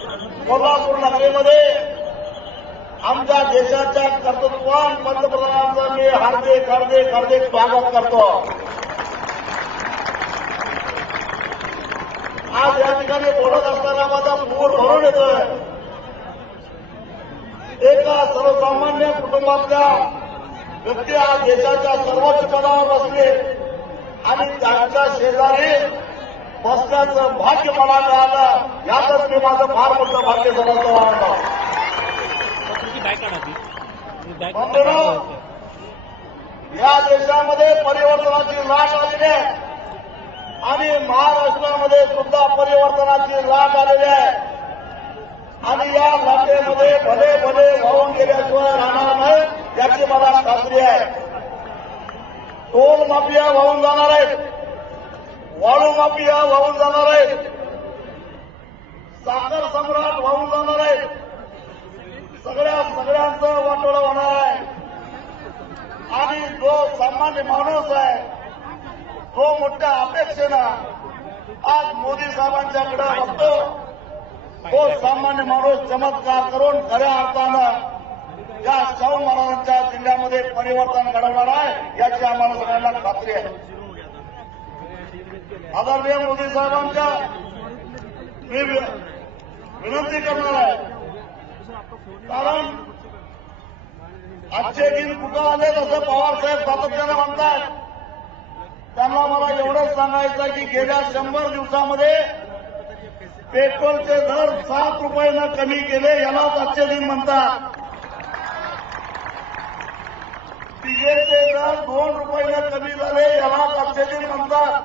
कोल्हापूर नगरीमध्ये आमच्या देशाच्या कर्तृत्ववान पंतप्रधानांचं मी हार्दिक स्वागत करतो. आज या ठिकाणी बोलत असताना माझा मूड भरून येतोय. एका सर्वसामान्य कुटुंबातल्या व्यक्ती आज देशाच्या सर्वोच्च पदावर बसले आणि त्यांच्या शेजारी बसण्याचं भाग्य मला मिळालं. यातच मी माझं फार मोठं भाग्य समजतो. या देशामध्ये परिवर्तनाची लाट आलेली आहे आणि महाराष्ट्रामध्ये सुद्धा परिवर्तनाची लाट आलेली आहे आणि या लाटेमध्ये भले वाहून गेल्याशिवाय राहणार नाही याची मला खात्री आहे. टोल माफिया वाहून जाणार आहेत, वाळू माफिया वाहून जाणार आहेत, साखर सम्राट वाहून जाणार आहेत, सगळ्यांचं वाटोळं होणार आहे आणि जो सामान्य माणूस आहे तो मोठ्या अपेक्षेनं आज मोदी साहेबांच्याकडे बघतो. तो सामान्य माणूस चमत्कार करून खऱ्या अर्थानं या शाहू महाराजांच्या जिल्ह्यामध्ये परिवर्तन घडवणार आहे याची आम्हाला सगळ्यांना खात्री आहे. आदरणीय मोदी साहेबांच्या मी विनंती करणार आहे, कारण आजचे दिन कुठं आले तसं पवार साहेब सातत्यानं म्हणतात. त्यांना मला एवढंच सांगायचं की गेल्या 100 दिवसामध्ये पेट्रोलचे दर 7 रुपयानं कमी केले, यालाच आजचे दिन म्हणतात. डिझेलचे दर 2 रुपयानं कमी झाले, यालाच आजचे दिन म्हणतात.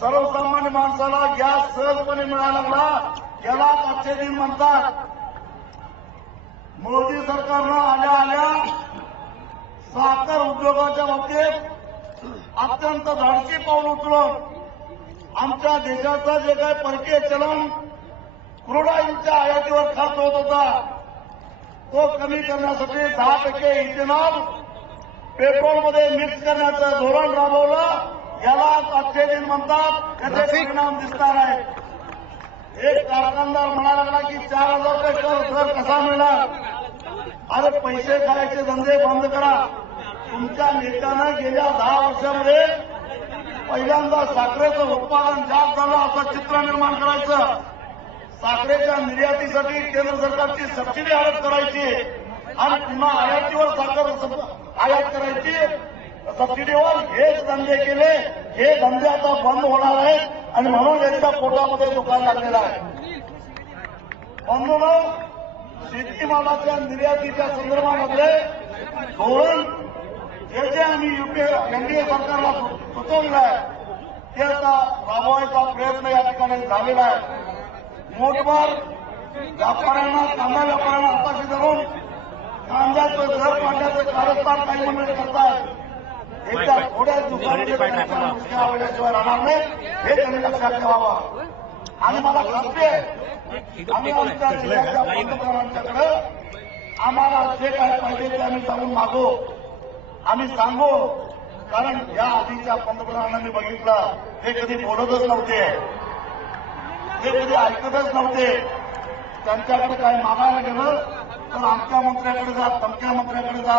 सर्वसामान्य माणसाला गॅस सहजपणे मिळायला लागला, यालाच आजचे दिन म्हणतात. मोदी सरकारनं आल्या साखर उद्योगाच्या बाबतीत अत्यंत धाडसी पाऊल उचलून आमच्या देशाचं जे काही परकीय चलन क्रूड ऑइलच्या आयातीवर खर्च होत होता तो कमी करण्यासाठी 10% इथेनॉल पेट्रोलमध्ये मिक्स करण्याचं धोरण राबवलं, याला आजचे दिन म्हणतात. त्याचे परिणाम दिसणार आहे. एक कारखानदार म्हणायला लागला की 4,000 रुपये दर कसा मिळणार. अरे पैसे खायचे धंदे बंद करा. तुमच्या नेत्यानं गेल्या 10 वर्षामध्ये पहिल्यांदा साखरेचं उत्पादन जास्त झालं असं चित्र निर्माण करायचं. साखरेच्या निर्यातीसाठी केंद्र सरकारची सबसिडी आयात करायची आणि पुन्हा आयातीवर साखर आयात करायची. सबसिडीवर हेच धंदे केले. हे धंदे आता बंद होणार आहेत आणि म्हणून यांच्या पोटामध्ये दुकान लागलेलं आहे. म्हणून शेतीमालाच्या निर्यातीच्या संदर्भामध्ये धोरण जे आम्ही एनडीए सरकारला सुचवलं आहे ते आता राबवायचा प्रयत्न या ठिकाणी झालेला आहे. मोठभर व्यापाऱ्यांना, कांदा व्यापाऱ्यांना हाताशी धरून कांद्याचं दर वाढण्याचं कारस्थान काही मंडळी करतात. एकदा थोड्याच दिवसांमध्ये आवडल्याशिवाय राहणार नाही हे त्यांनी लक्षात ठेवावं. आणि मला खात्री आहे आम्ही आमच्या देशाच्या पंतप्रधानांच्याकडे आम्हाला जे काय पाहिजे ते आम्ही जाऊन मागू, आम्ही सांगू. कारण या आधीच्या पंतप्रधानांनी बघितलं ते कधी बोलतच नव्हते, ते कधी ऐकतच नव्हते. त्यांच्याकडे काही मागायला गेलं तर आमच्या मंत्र्याकडे जा, तमक्या मंत्र्याकडे जा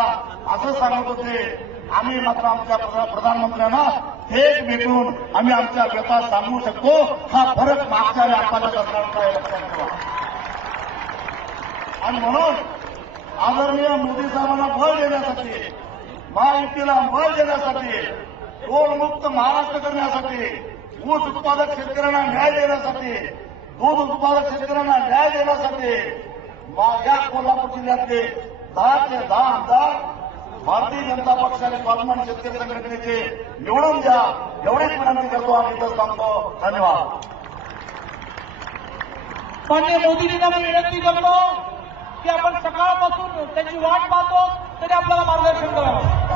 असं सांगत होते. आम्ही मात्र आमच्या प्रधानमंत्र्यांना थेट भेटून आम्ही आमच्या व्यथा सांगू शकतो. हा फरक मागच्या आणि आताच्या सरकारचा लक्षात ठेवा. आणि म्हणून आदरणीय मोदी साहेबांना बळ देण्यासाठी, महायुतीला बळ देण्यासाठी, टोलमुक्त महाराष्ट्र करण्यासाठी, ऊस उत्पादक शेतकऱ्यांना न्याय देण्यासाठी, दूध उत्पादक शेतकऱ्यांना न्याय देण्यासाठी या कोल्हापूर जिल्ह्यातले 10 ते 10 आमदार भारतीय जनता पक्ष आणि स्वाभिमानी शेतकरी संघटनेचे निवडून द्या एवढीच विनंती करतो आणि इथं सांगतो. धन्यवाद. माननीय मोदींना मी विनंती करतो की आपण सकाळपासून त्यांची वाट पाहतो तरी आपल्याला मार्गदर्शन करावं.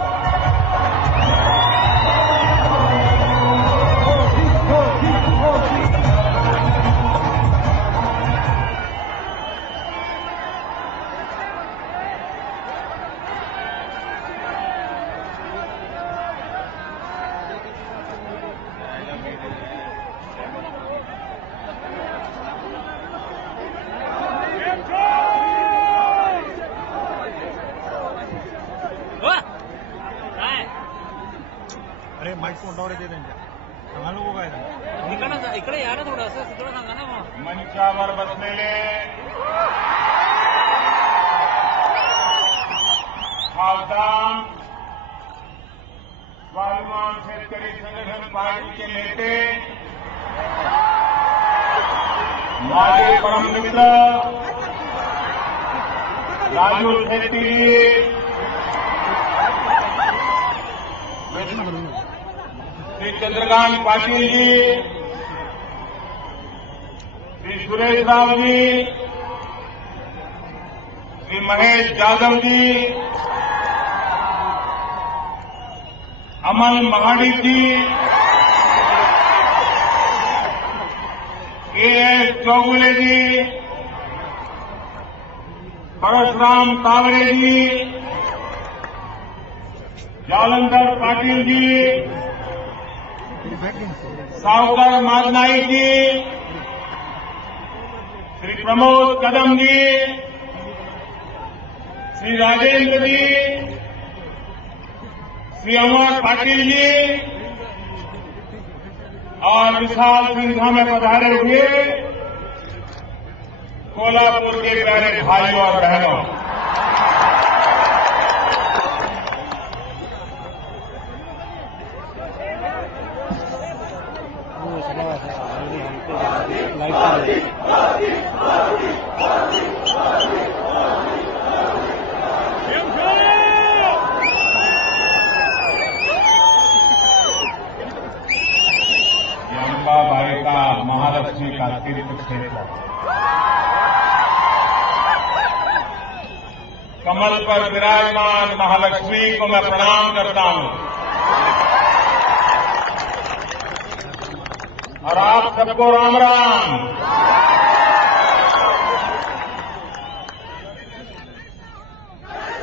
पाहिजे त्यांच्या आम्हाला नको काय इकडे या ना थोडंसं तिकडे सांगा ना मग. मंचावर बसलेले खासदार स्वाभिमान शेतकरी संघटन पार्टीचे नेते, माझे परममित्र राजू शेट्टी, श्री चंद्रकांत पाटील जी, श्री सुरेश राव जी, श्री महेश यादव जी, अमल महाडिक जी, के.एस. चौगुले जी, परशुराम कावरे जी, जालंधर पाटिल जी, सावकर मादनाई जी, श्री प्रमोद कदम जी, श्री राजेंद्र जी, श्री अमर पाटिल जी और विशाल संख्या में पधारे हुए कोल्हापुर के प्यारे भाइयों और बहनों, अंबाबाई का महालक्ष्मी का तीर्थ क्षेत्र, कमल पर विराजमान महालक्ष्मी को मैं प्रणाम करता हूं और आप सबको राम राम।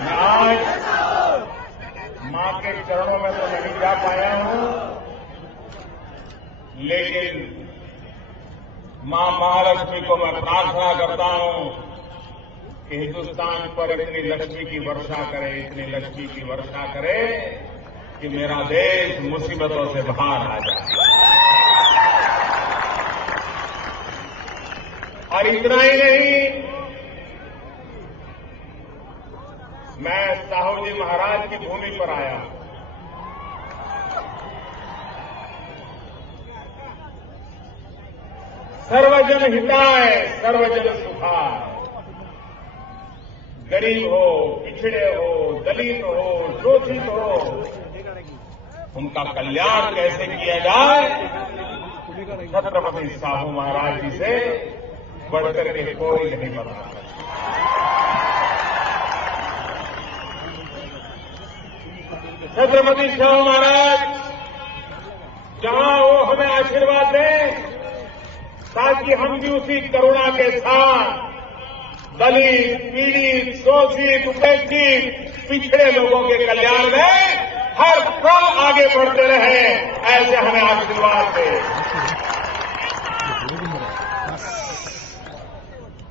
मैं आज मां के चरणों में तो नहीं जा पाया हूं, लेकिन मां महालक्ष्मी को मैं प्रार्थना करता हूं कि हिंदुस्तान पर इतनी लक्ष्मी की वर्षा करे, इतनी लक्ष्मी की वर्षा करे कि मेरा देश मुसीबतों से बाहर आ जाए। और इतना ही नहीं, मैं साहू जी महाराज की भूमि पर आया हूं। सर्वजन हिताय सर्वजन सुखाय, गरीब हो, पिछड़े हो, दलित हो, शोषित हो, उनका कल्याण कैसे किया जाए, छत्रपति साहू महाराज जी से बढ़कर के कोई नहीं बता सकता। छत्रपति साहू महाराज जहां वो हमें आशीर्वाद दें, ताकि हम भी उसी करुणा के साथ दलित, पीड़ित, शोषित, उपेक्षित, पिछड़े लोगों के कल्याण में हर पल आगे बढ़ते रहे, ऐसे हमें आशीर्वाद दे।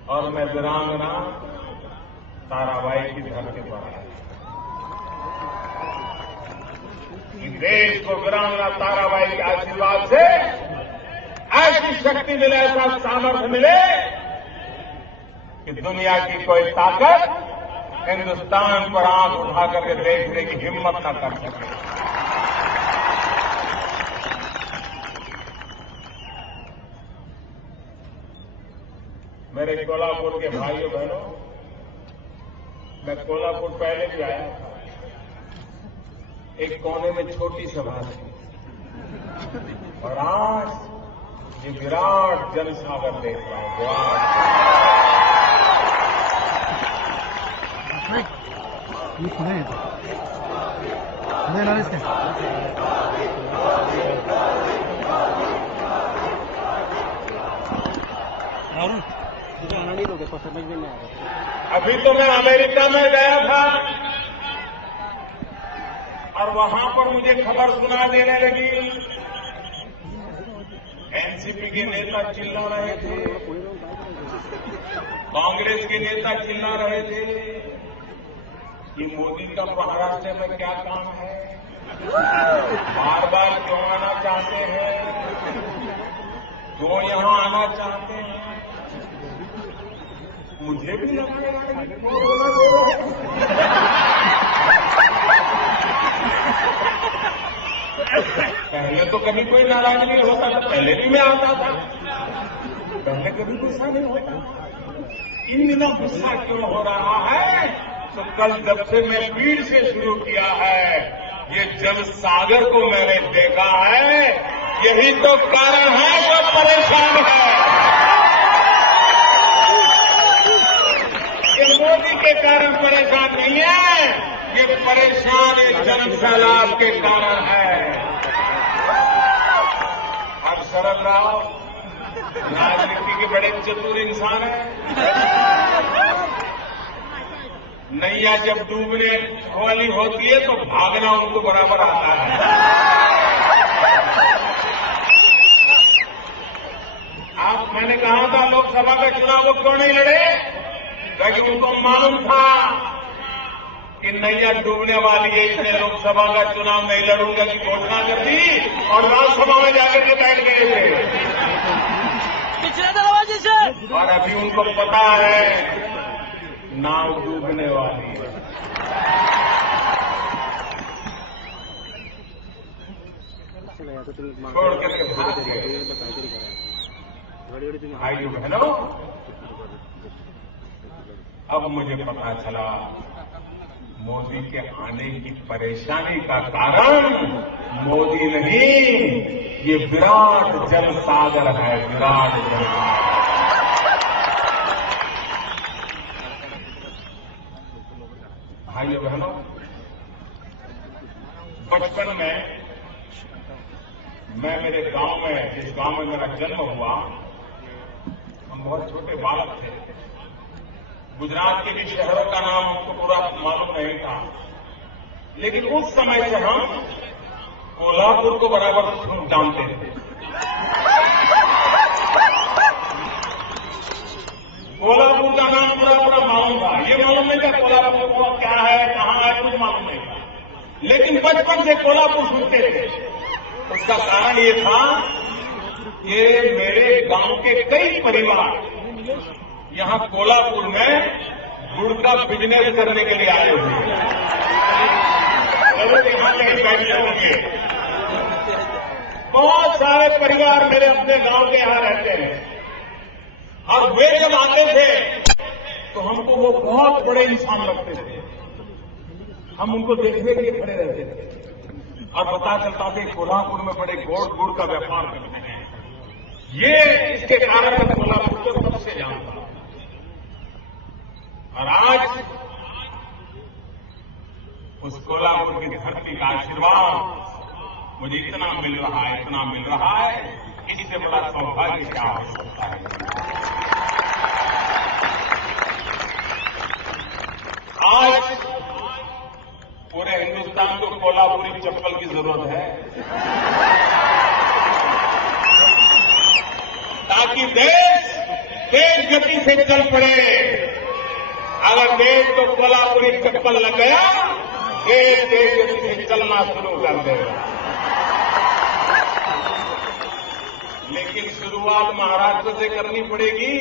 और मैं वीरांगना ताराबाई की धरती पर आया, देश को वीरांगना ताराबाई के आशीर्वाद से ऐसी शक्ति मिले, ऐसा सामर्थ्य मिले कि दुनिया की कोई ताकत हिंदुस्तान पर आंख उठा करके देखने की हिम्मत न कर सके। मेरे कोल्हापुर के भाइयों बहनों, मैं कोल्हापुर पहले भी आया था, एक कोने में छोटी सभा थी, और आज ये विराट जनसागर देख रहा हूं। अभी तो मैं अमेरिका में गया था और वहां पर मुझे खबर सुना देने लगी, एनसीपी के नेता चिल्ला रहे थे, कांग्रेस के नेता चिल्ला रहे थे कि मोदी का महाराष्ट्र में क्या काम है, बार बार क्यों आना चाहते हैं, क्यों यहां आना चाहते हैं, मुझे भी लगेगा पहले तो कभी कोई नाराज नहीं होता था, पहले भी मैं आता था, पहले कभी गुस्सा नहीं होता। इन दिनों गुस्सा क्यों हो रहा है? तो कल जब से मैं भीड़ से शुरू किया है, ये जल सागर को मैंने देखा है, यही तो कारण है जो परेशान है। ये मोदी के कारण परेशान नहीं है, ये परेशान एक जन सैलाब के कारण है। अब शरद राव राजनीति के बड़े चतुर इंसान हैं। नैया जब डूबने वाली होती है तो भागना उनको बराबर आता है। आप मैंने कहा था लोकसभा का चुनाव वो क्यों नहीं लड़े, क्योंकि उनको मालूम था कि नैया डूबने वाली है, इसने लोकसभा का चुनाव नहीं लड़ूंगा की घोषणा कर दी और राज्यसभा में जाकर के बैठ गए थे। पिछले दरवाजे से। और अभी उनको पता है नाव डूबने वाली है। छोड़ करके भाग गए। भाइयों बहनों, अब मुझे पता चला मोदी के आने की परेशानी का कारण मोदी नहीं, ये विराट जल सागर है, विराट जल सागर। भाइयों बहनों, बचपन में मैं मेरे गांव में, जिस गांव में मेरा जन्म हुआ, हम बहुत छोटे बालक थे। गुजरात के भी शहरों का नाम हमको पूरा मालूम नहीं था, लेकिन उस समय से हम कोल्हापुर को बराबर जानते थे। कोल्हापुर का नाम पूरा मालूम था। ये मालूम नहीं था कोल्हापुर को क्या है, कहां है, कुछ मालूम नहीं था, लेकिन बचपन से कोल्हापुर सुनते थे। उसका कारण ये था कि मेरे गांव के कई परिवार यहां कोल्हापुर में गुड़ का बिजनेस करने के लिए आए हुए हैं। यहां कहीं बैठे होंगे। बहुत सारे परिवार मेरे अपने गांव के यहां रहते हैं, और वे जब आते थे तो हमको वो बहुत बड़े इंसान लगते थे। हम उनको देखने के लिए खड़े रहते थे और पता चलता था कोल्हापुर में बड़े गुड़ का व्यापार करते हैं। ये इसके कारण मैं कोल्हापुर को सबसे जानता हूं। और आज उस कोल्हापुर की धरती का आशीर्वाद मुझे इतना मिल रहा है, इससे बड़ा सौभाग्य क्या हो सकता है। आज पूरे हिंदुस्तान को कोल्हापुरी चप्पल की जरूरत है, ताकि देश तेज गति से चल पड़े। अगर देश को कोल्हापुरी चप्पल लग गया, देश तेज गति से चलना शुरू कर देगा। लेकिन शुरुआत महाराष्ट्र से करनी पड़ेगी।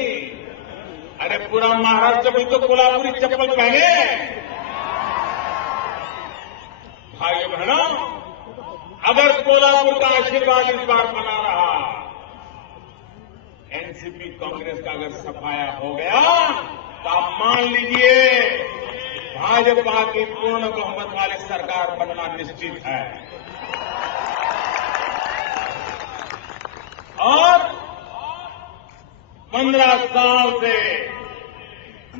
अरे पूरा महाराष्ट्र भी तो कोल्हापुरी चप्पल पहने। भाइयों बहनों, अगर कोल्हापुर का आशीर्वाद इस बार बना रहा, एनसीपी कांग्रेस का अगर सफाया हो गया, तो आप मान लीजिए भाजपा की पूर्ण बहुमत वाली सरकार बनना निश्चित है। और 15 साल से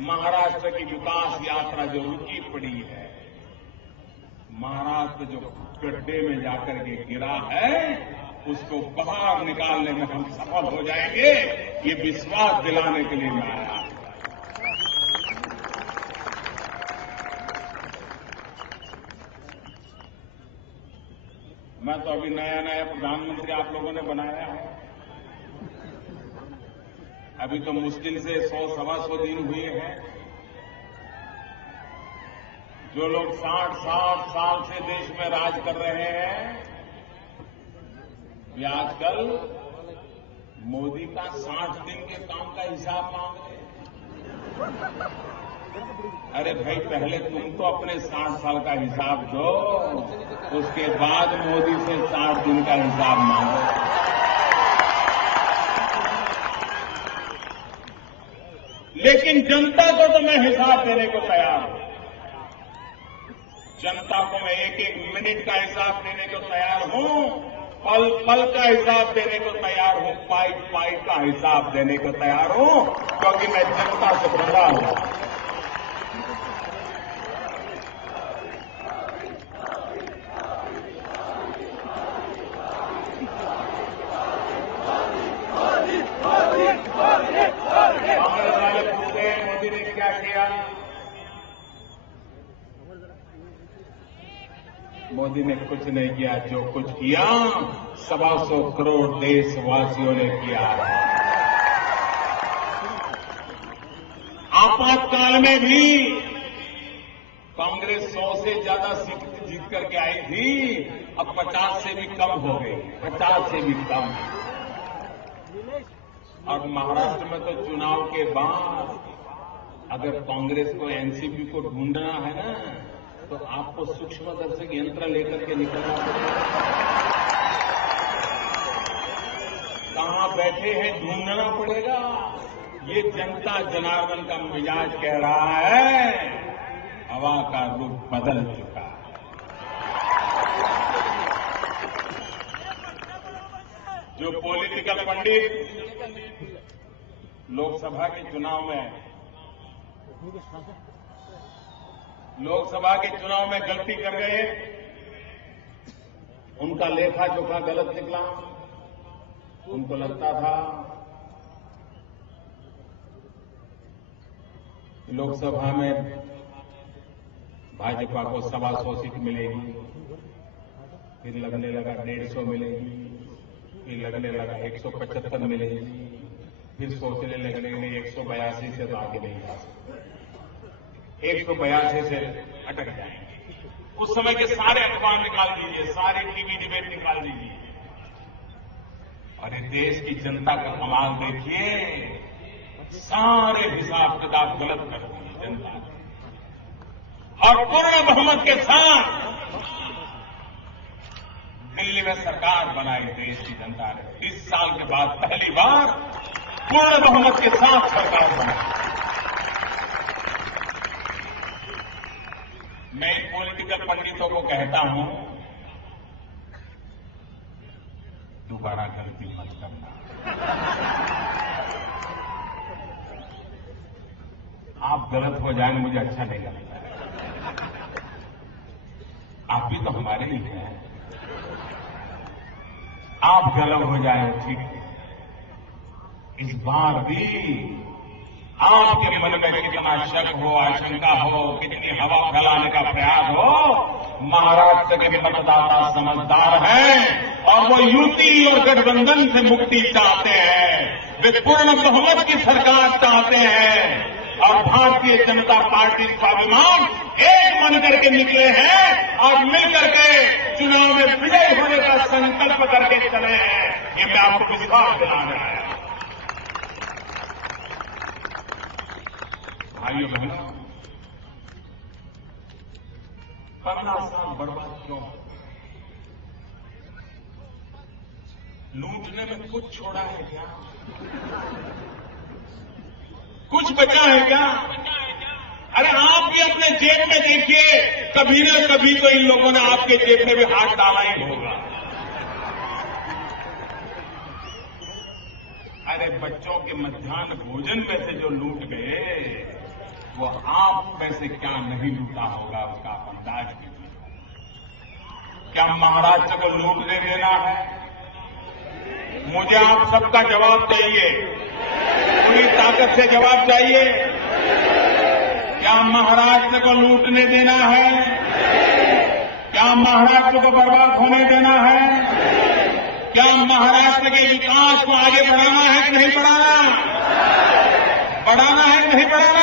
महाराष्ट्र की विकास यात्रा जो रुकी पड़ी है, महाराष्ट्र जो गड्ढे में जाकर के गिरा है, उसको बाहर निकालने में हम सफल हो जाएंगे, ये विश्वास दिलाने के लिए मैं आया। मैं तो अभी नया प्रधानमंत्री आप लोगों ने बनाया है। अभी तो मुश्किल से 100-125 दिन हुए हैं। जो लोग 60 साल से देश में राज कर रहे हैं वे आजकल मोदी का 60 दिन के काम का हिसाब मांग रहे हैं। अरे भाई, पहले तुम तो अपने 60 साल का हिसाब दो, उसके बाद मोदी से 60 दिन का हिसाब मांगो। लेकिन जनता को तो मैं हिसाब देने को तैयार हूं। जनता को मैं एक एक मिनट का हिसाब देने को तैयार हूं, पल पल का हिसाब देने को तैयार हूं, पाई पाई का हिसाब देने को तैयार हूं, क्योंकि मैं जनता से बंधा हूं। कांग्रेस वाले पूछते हैं मोदी ने क्या किया। मोदी ने कुछ नहीं किया, जो कुछ किया 125 करोड़ देशवासियों ने किया। आपातकाल में भी कांग्रेस 100 से ज्यादा सीट जीत करके आई थी, अब 50 से भी कम हो गई, 50 से भी कम। और महाराष्ट्र में तो चुनाव के बाद अगर कांग्रेस को एनसीपी को ढूंढना है ना, तो आपको सूक्ष्मदर्शक यंत्र लेकर के निकलना पड़ेगा। कहां बैठे हैं ढूंढना पड़ेगा। ये जनता जनार्दन का मिजाज कह रहा है, हवा का रुख बदल चुका है। जो पॉलिटिकल पंडित लोकसभा के चुनाव में गलती कर गए, उनका लेखा जोखा गलत निकला। उनको लगता था लोकसभा में भाजपा को 125 सीट मिलेगी, फिर लगने लगा 150 मिलेगी, फिर लगने लगा 175 मिलेगी, फिर सोचने लगने नहीं 182 से तो आगे नहीं जा सकते, 182 से अटक जाएंगे। उस समय के सारे अखबार निकाल दीजिए, सारे टीवी डिबेट निकाल दीजिए, और ये देश की जनता का कमाल देखिए, सारे हिसाब किताब गलत कर दिए जनता ने, और पूर्ण बहुमत के साथ दिल्ली में सरकार बनाई देश की जनता ने। 30 साल के बाद पहली बार पूर्ण बहुमत के साथ सरकार बनाई। मैं पॉलिटिकल पंडितों को कहता हूं, दोबारा गलती मत करना। आप गलत हो जाएंगे मुझे अच्छा नहीं लगता। आप भी तो हमारे लिए हैं। आप गलत हो जाए ठीक है। इस बार भी आपके मन में कितना शक हो, आशंका हो, कितनी हवा फैलाने का प्रयास हो, महाराष्ट्र के मतदाता समझदार हैं और वो युति और गठबंधन से मुक्ति चाहते हैं। वे पूर्ण बहुमत की सरकार चाहते हैं और भारतीय जनता पार्टी स्वाभिमान एक मन करके निकले हैं और मिलकर के चुनाव में विजयी होने का संकल्प करके चले हैं। ये मैं आपको विश्वास दिला रहा है। भाइयों बहनों, 15 साल बर्बाद क्यों? लूटने में कुछ छोड़ा है क्या? कुछ बचा है क्या? अरे आप भी अपने जेब में देखिए, कभी न कभी तो इन लोगों ने आपके जेब में भी हाथ डाला ही होगा। अरे बच्चों के मध्याह्न भोजन में से जो लूट गए, वो आप में से क्या नहीं लूटा होगा, उसका आप अंदाज कीजिए। क्या महाराष्ट्र को लूटने देना है? मुझे आप सबका जवाब चाहिए, पूरी ताकत से जवाब चाहिए। क्या महाराष्ट्र को लूटने देना है? क्या महाराष्ट्र को बर्बाद होने देना है? क्या महाराष्ट्र के विकास को आगे बढ़ाना है कि नहीं बढ़ाना? बढ़ाना है कि नहीं बढ़ाना?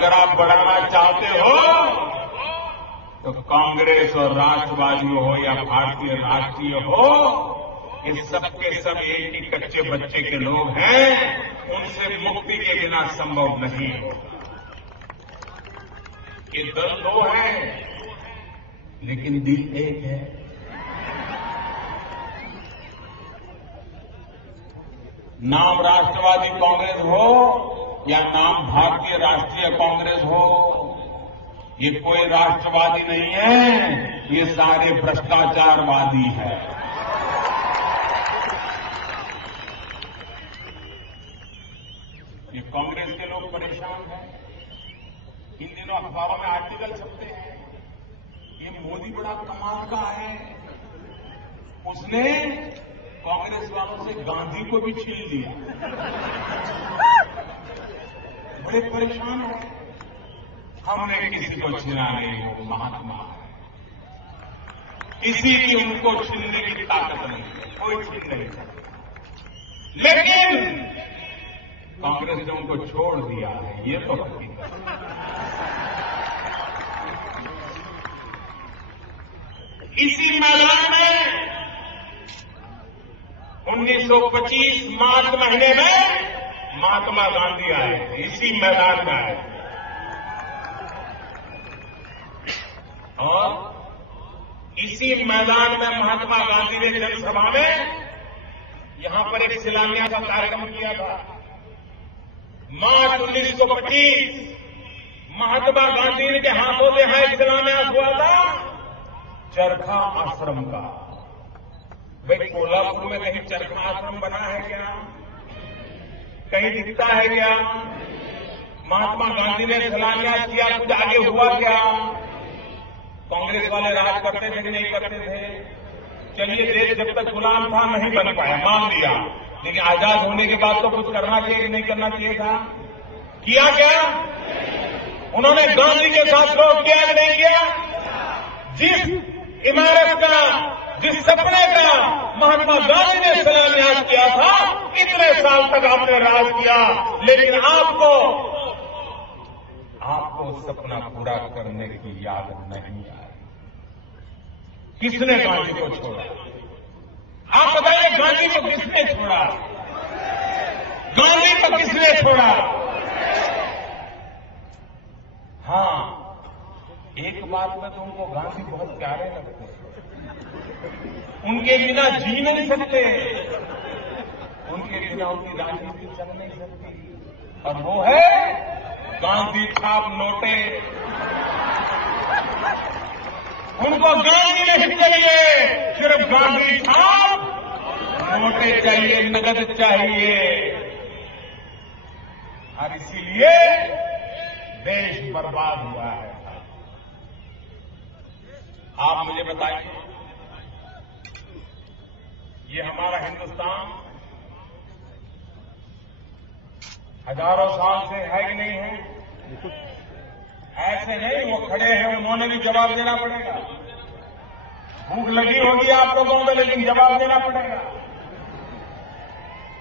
अगर आप बढ़ाना चाहते हो तो कांग्रेस और राष्ट्रवादी हो या भारतीय राष्ट्रीय हो, ये सब के सब एक ही कच्चे बच्चे के लोग हैं, उनसे मुक्ति के बिना संभव नहीं हो। ये दल दो है लेकिन दिल एक है। नाम राष्ट्रवादी कांग्रेस हो या नाम भारतीय राष्ट्रीय कांग्रेस हो, ये कोई राष्ट्रवादी नहीं है, ये सारे भ्रष्टाचारवादी है। ये कांग्रेस के लोग परेशान हैं। इन दिनों अखबारों में आर्टिकल छपते हैं, ये मोदी बड़ा कमाल का है, उसने कांग्रेस वालों से गांधी को भी छीन लिया। बड़े परेशान हैं। हमने किसी को छीना नहीं, वो महात्मा है, किसी की उनको छीनने की ताकत नहीं है, कोई छीन नहीं सकता। लेकिन कांग्रेस ने उनको छोड़ दिया है, ये तो हकीकत है। इसी मैदान में 1925 मार्च महीने में महात्मा गांधी आए, इसी मैदान में आए और इसी मैदान में महात्मा गांधी ने जनसभा में यहां पर एक शिलान्यास का कार्यक्रम किया था। मार्च 1925 महात्मा गांधी के हाथों से यहां एक शिलान्यास हुआ था चरखा आश्रम का। भाई कोल्हापुर में कहीं चरखा आश्रम बना है क्या? कहीं दिखता है क्या? महात्मा गांधी ने शिलान्यास किया, कुछ आगे हुआ क्या? कांग्रेस वाले राज करते थे कि नहीं करते थे? चलिए, देश जब तक गुलाम था नहीं बन पाया, मान लिया, लेकिन आजाद होने के बाद तो कुछ करना चाहिए कि नहीं करना चाहिए था? किया क्या? उन्होंने गांधी के साथ लोग किया कि नहीं किया? जिस इमारत का, जिस सपने का महात्मा गांधी ने शिलान्यास किया था, इतने साल तक आपने राज किया, लेकिन आपको सपना पूरा करने की याद नहीं आई। किसने गांधी को छोड़ा? आप बताइए, गांधी को किसने छोड़ा? गांधी को किसने छोड़ा? हाँ, एक बात में तो उनको गांधी बहुत प्यारे लगते हैं, उनके बिना जी नहीं सकते, उनके बिना उनकी राजनीति चल नहीं सकती, और वो है गांधी छाप नोटे। उनको गांधी नहीं चाहिए, सिर्फ गांधी छाप नोटे चाहिए, नगद चाहिए, और इसीलिए देश बर्बाद हुआ है। आप मुझे बताइए, ये हमारा हिंदुस्तान हजारों साल से है कि नहीं है? ऐसे नहीं, वो खड़े हैं, उन्होंने भी जवाब देना पड़ेगा। भूख लगी होगी आप लोगों को, लेकिन जवाब देना पड़ेगा।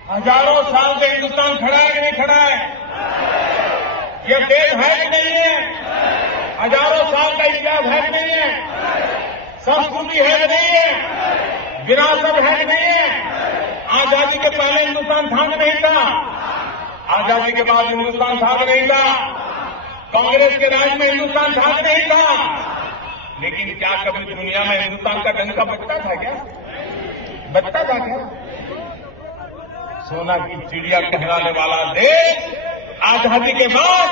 हजारों साल से हिंदुस्तान खड़ा है कि नहीं खड़ा है? ये देश है कि नहीं है? हजारों साल का इतिहास है कि नहीं है? संस्कृति है कि नहीं है? विरासत है कि नहीं है? आजादी के पहले हिंदुस्तान था कि नहीं था? आजादी के बाद हिंदुस्तान था कि नहीं था? कांग्रेस के राज में हिंदुस्तान था कि नहीं था? लेकिन क्या कभी दुनिया में हिंदुस्तान का डंका बजता था क्या? बजता था क्या? सोना की चिड़िया कहलाने वाला देश आजादी के बाद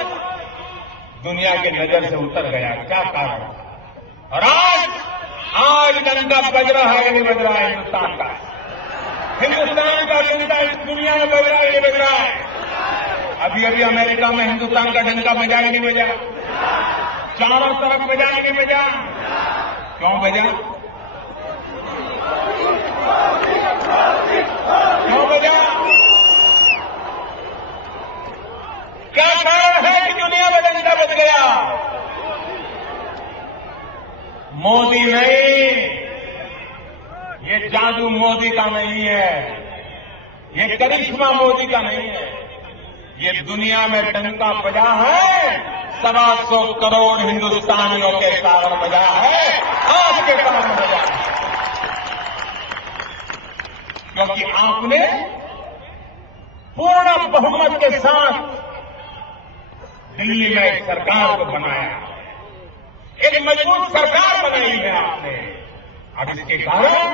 दुनिया की नजर से उतर गया। क्या कारण? और आज डंका बज रहा है कि नहीं बज रहा है? हिंदुस्तान का डंका इस दुनिया में बज रहा है, ये बज रहा है। अभी अभी अमेरिका में हिंदुस्तान का डंका बजा कि नहीं बजा? चारों तरफ बजा कि नहीं बजा? क्यों बजा? क्यों बजा? क्या कारण है कि दुनिया में डंका बज गया? मोदी नहीं, ये जादू मोदी का नहीं है, ये करिश्मा मोदी का नहीं है, ये दुनिया में डंका बजा है 125 करोड़ हिंदुस्तानियों के कारण बजा है, आपके कारण बजा है। क्योंकि आपने पूर्ण बहुमत के साथ दिल्ली में एक सरकार को बनाया, एक मजबूत सरकार बनाई है आपने। अब इसके कारण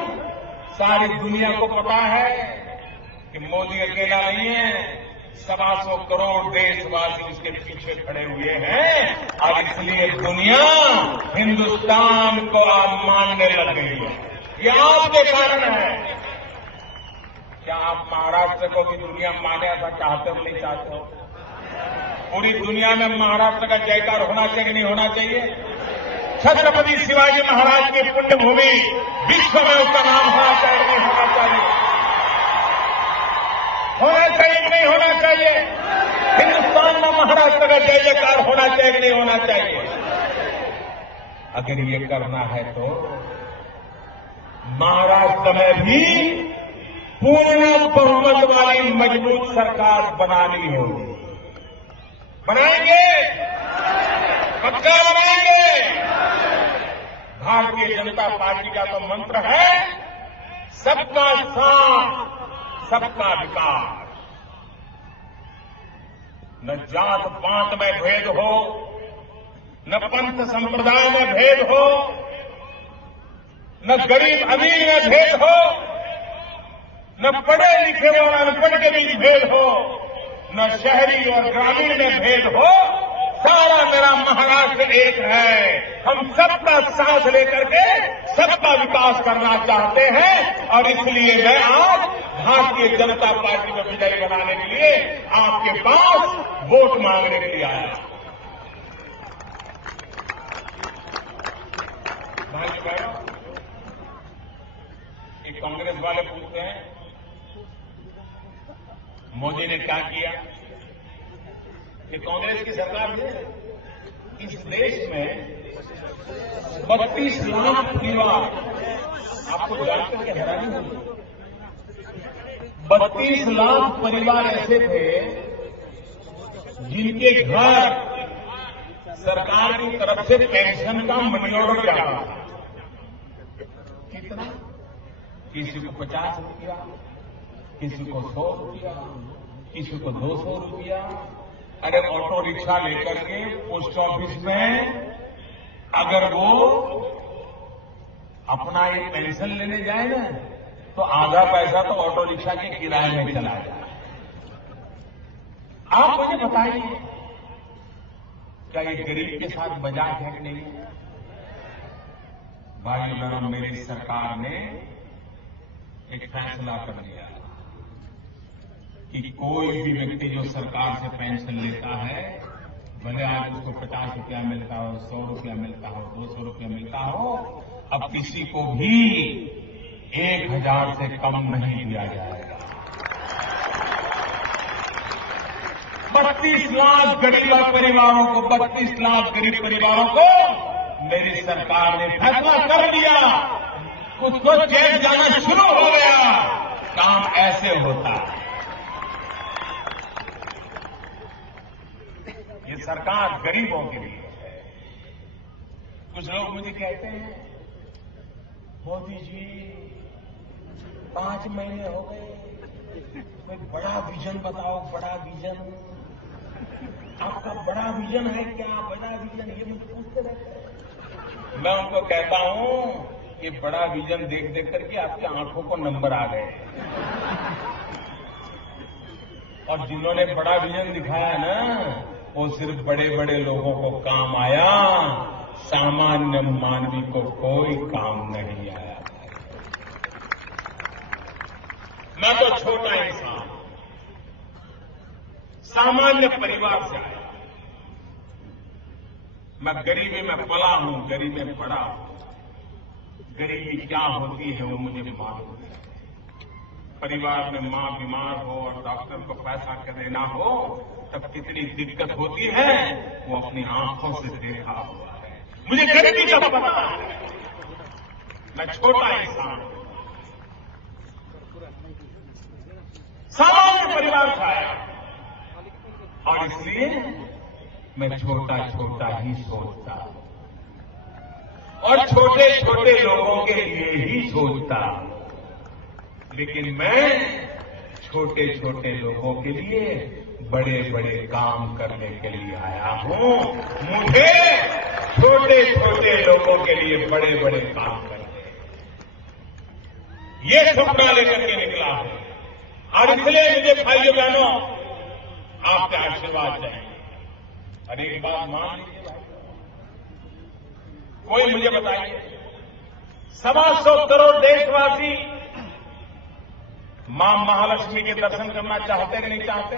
सारी दुनिया को पता है कि मोदी अकेला नहीं है, 125 करोड़ देशवासी उसके पीछे खड़े हुए हैं और इसलिए दुनिया हिंदुस्तान को अब मानने लग गई है। ये आपके कारण है। क्या आप महाराष्ट्र को भी दुनिया माने ऐसा चाहते हो नहीं चाहते हो? पूरी दुनिया में महाराष्ट्र का जयकार होना चाहिए कि नहीं होना चाहिए? छत्रपति शिवाजी महाराज की पुण्यभूमि विश्व में उसका नाम होना चाहिए कि नहीं होना चाहिए? होना चाहिए कि नहीं होना चाहिए? हिंदुस्तान में महाराष्ट्र का जय जयकार होना चाहिए कि नहीं होना चाहिए? अगर ये करना है तो महाराष्ट्र में भी पूर्ण बहुमत वाली मजबूत सरकार बनानी होगी। बनाएंगे, पक्का बनाएंगे। भारतीय जनता पार्टी का तो मंत्र है सबका साथ, सबका विकास। न जात पात में भेद हो, न पंथ संप्रदाय में भेद हो, न गरीब अमीर में भेद हो, न पढ़े लिखे और अनपढ़ के बीच भेद हो, न शहरी और ग्रामीण में भेद हो। सारा मेरा महाराष्ट्र एक है। हम सबका साथ लेकर के सबका विकास करना चाहते हैं और इसलिए मैं आज भारतीय जनता पार्टी को विजयी बनाने के लिए आपके पास वोट मांगने के लिए आया। भाई बहनों, ये कांग्रेस वाले पूछते हैं मोदी ने क्या किया? कि कांग्रेस की सरकार ने इस देश में 32 लाख परिवार, आपको जानकर के हैरानी होगी, 32 लाख परिवार ऐसे थे जिनके घर सरकार की तरफ से पेंशन का मनी ऑर्डर जा रहा था। कितना? किसी को 50 रुपया, किसी को 100 रुपया, किसी को 200 रुपया। अरे ऑटो रिक्शा लेकर के पोस्ट ऑफिस में अगर वो अपना ये पेंशन लेने जाए ना तो आधा पैसा तो ऑटो रिक्शा के किराए में चला जाए। आप मुझे बताइए, क्या ये गरीब के साथ मजाक है कि नहीं? भाई बहनों, मेरी सरकार ने एक फैसला कर लिया कि कोई भी व्यक्ति जो सरकार से पेंशन लेता है, भले आज उसको 50 रुपया मिलता हो, 100 रुपया मिलता हो, 200 रुपया मिलता हो, अब किसी को भी 1000 से कम नहीं दिया जाएगा। 32 लाख गरीब परिवारों को, 32 लाख गरीब परिवारों को मेरी सरकार ने फैसला कर दिया। कुछ को चेक जाना शुरू हो गया। काम ऐसे होता है। ये सरकार गरीबों के लिए है। कुछ लोग मुझे कहते हैं मोदी जी 5 महीने हो गए, कोई बड़ा विजन बताओ, बड़ा विजन। आपका बड़ा विजन है क्या? बड़ा विजन, ये मुझे पूछते रहते हैं। मैं उनको कहता हूं कि बड़ा विजन देख देख करके आपकी आंखों को नंबर आ गए, और जिन्होंने बड़ा विजन दिखाया ना वो सिर्फ बड़े बड़े लोगों को काम आया, सामान्य मानवी को कोई काम नहीं आया। मैं तो छोटा इंसान, सामान्य परिवार से आया। मैं गरीबी में पला हूं, गरीबी में पड़ा हूं। गरीबी क्या होती है वो मुझे मालूम है। परिवार में मां बीमार हो और डॉक्टर को पैसा के देना हो तब कितनी दिक्कत होती है वो अपनी आंखों से देखा हुआ है। मुझे गरीबी का पता है। मैं छोटा इंसान, सामान्य परिवार से आया। और इसलिए मैं छोटा छोटा ही सोचता हूं और छोटे छोटे लोगों के लिए ही सोचता हूं। लेकिन मैं छोटे छोटे लोगों के लिए बड़े बड़े काम करने के लिए आया हूं। मुझे छोटे छोटे लोगों के लिए बड़े बड़े काम करने, ये सपना लेकर के निकला हूं। और इसलिए मुझे भाइयों बहनों आपके आशीर्वाद चाहिए। और एक बात मान लीजिए भाई, कोई मुझे बताइए, 125 करोड़ देशवासी मां महालक्ष्मी के दर्शन करना चाहते कि नहीं चाहते?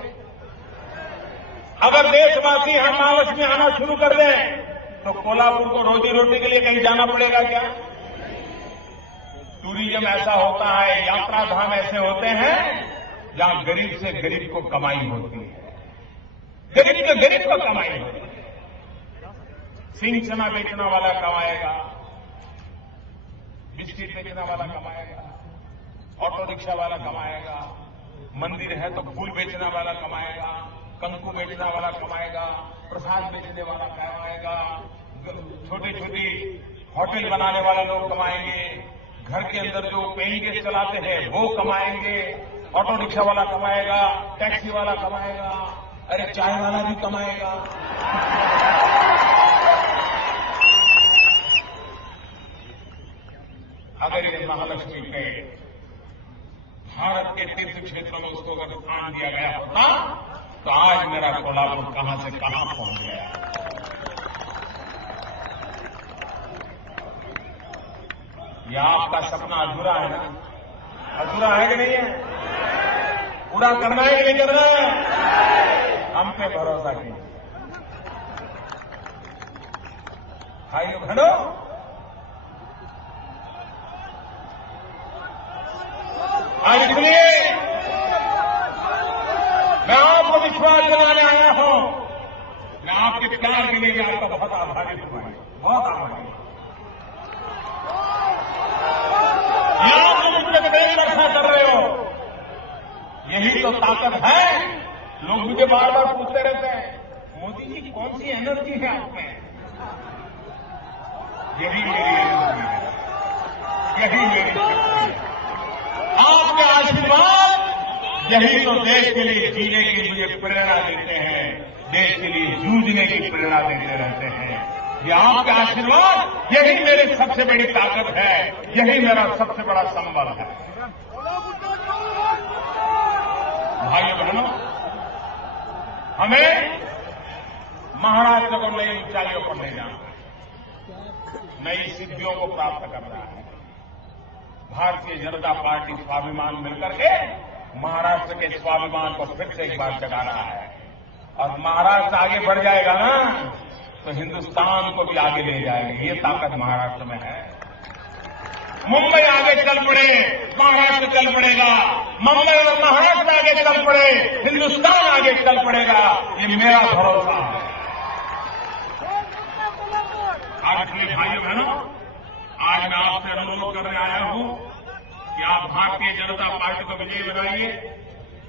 अगर देशवासी हम महालक्ष्मी आना शुरू कर दें तो कोल्हापुर को रोजी रोटी के लिए कहीं जाना पड़ेगा क्या? टूरिज्म ऐसा होता है, यात्रा धाम ऐसे होते हैं जहां गरीब से गरीब को कमाई होती है, गरीब से गरीब को कमाई होती है। सिंह चना बेचने वाला कमाएगा, बिस्किट बेचने वाला कमाएगा, ऑटो रिक्शा वाला कमाएगा, मंदिर है तो फूल बेचने वाला कमाएगा, कंकु बेचने वाला कमाएगा, प्रसाद बेचने वाला कमाएगा, छोटी छोटी होटल बनाने वाले लोग कमाएंगे, घर के अंदर जो पेइंग गेस्ट चलाते हैं वो कमाएंगे, ऑटो रिक्शा वाला कमाएगा, टैक्सी वाला कमाएगा, अरे चाय वाला भी कमाएगा। अगर ये महालक्ष्मी के भारत के तीर्थ क्षेत्रों में उसको अगर स्थान दिया गया होता तो आज मेरा कोल्हापुर कहां से कहां पहुंच गया। यह आपका सपना अधूरा है ना? अधूरा है कि नहीं है? पूरा करना है कि नहीं करना है? हम पे भरोसा कीजिए भाइयों बहनों। आज इसलिए मैं आपको विश्वास दिलाने आया हूं। मैं आपके प्यार के लिए भी आपका बहुत आभारी हूं, बहुत आभारी हूं। आप जो मुझसे प्रेम रक्षा कर रहे हो, यही तो ताकत है। लोग मुझे बार बार पूछते रहते हैं, मोदी जी कौन सी एनर्जी है आप में? यही मेरी एनर्जी है, यही मेरी शक्ति है। आपके आशीर्वाद यही तो देश के लिए जीने की मुझे प्रेरणा देते हैं, देश के लिए जूझने की प्रेरणा देते रहते हैं। ये आपके आशीर्वाद यही मेरी सबसे बड़ी ताकत है, यही मेरा सबसे बड़ा संबल है। भाइयों बहनों, हमें महाराष्ट्र को नई ऊंचाइयों पर ले जाना है, नई सिद्धियों को प्राप्त करना है। भारतीय जनता पार्टी स्वाभिमान मिलकर के महाराष्ट्र के स्वाभिमान को फिर से एक बार जगा रहा है। और महाराष्ट्र आगे बढ़ जाएगा ना तो हिंदुस्तान को भी आगे ले जाएंगे। ये ताकत महाराष्ट्र में है। मुंबई आगे चल पड़े, महाराष्ट्र चल पड़ेगा। मुंबई और महाराष्ट्र आगे चल पड़े, हिंदुस्तान आगे चल पड़ेगा। ये मेरा भरोसा है। आज इसलिए भाइयों बहनों, आज मैं आपसे अनुरोध करने आया हूं कि आप भारतीय जनता पार्टी को विजयी बनाइए।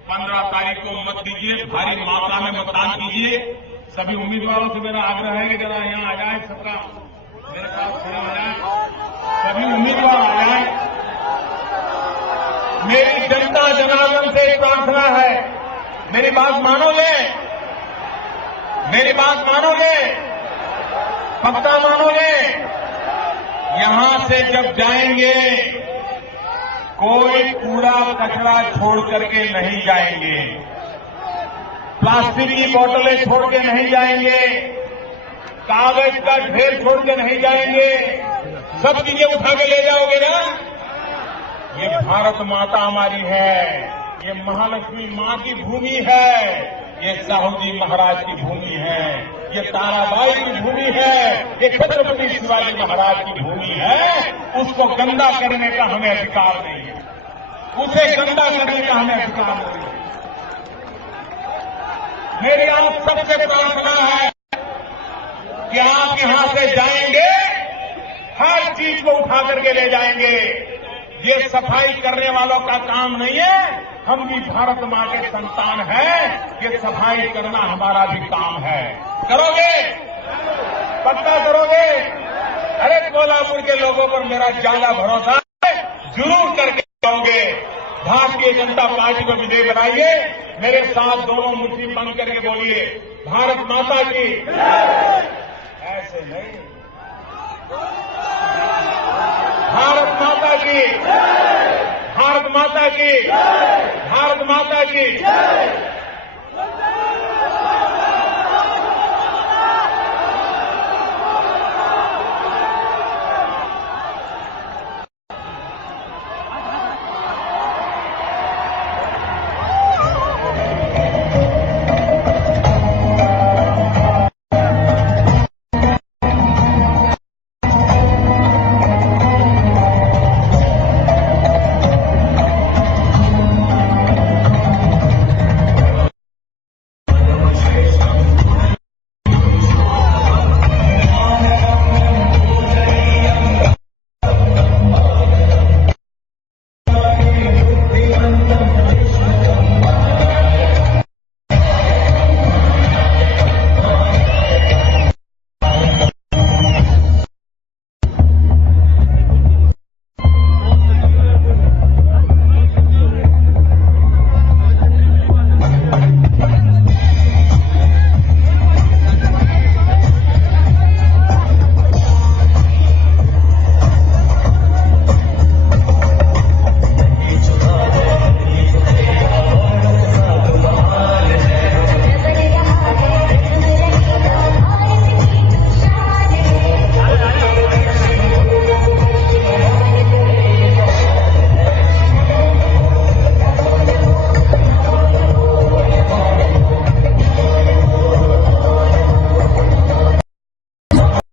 15 तारीख को मत दीजिए, भारी मात्रा में मतदान कीजिए। सभी उम्मीदवारों से मेरा आग्रह है कि जरा यहां आ जाए, सबका मेरे पास खड़े हो जाए, सभी उम्मीदवार आ जाए। मेरी जनता जनार्दन से प्रार्थना है, मेरी बात मानोगे? मेरी बात मानोगे? पक्का मानोगे? यहां से जब जाएंगे कोई कूड़ा कचरा छोड़ करके नहीं जाएंगे, प्लास्टिक की बोतलें छोड़ के नहीं जाएंगे, कागज का ढेर छोड़ के नहीं जाएंगे। सब चीजें उठा के ले जाओगे ना? ये भारत माता हमारी है, ये महालक्ष्मी मां की भूमि है, ये साहू जी महाराज की भूमि है, ये ताराबाई की भूमि है, ये छत्रपति शिवाजी महाराज की भूमि है। उसको गंदा करने का हमें अधिकार नहीं है, उसे गंदा करने का हमें अधिकार नहीं है। मेरी आप सबसे प्रार्थना है कि आप यहां से जाएंगे, हर चीज को उठा करके ले जाएंगे। ये सफाई करने वालों का काम नहीं है, हम भी भारत मां के संतान हैं, ये सफाई करना हमारा भी काम है। करोगे? पक्का करोगे? अरे कोल्हापुर के लोगों पर मेरा ज्यादा भरोसा है, जरूर करके जाओगे। भारतीय जनता पार्टी को विजय बनाइए। मेरे साथ दोनों मुट्ठी बंद करके बोलिए, भारत माता की। ऐसे नहीं, भारत माता की, भारत माता की, भारत माता की।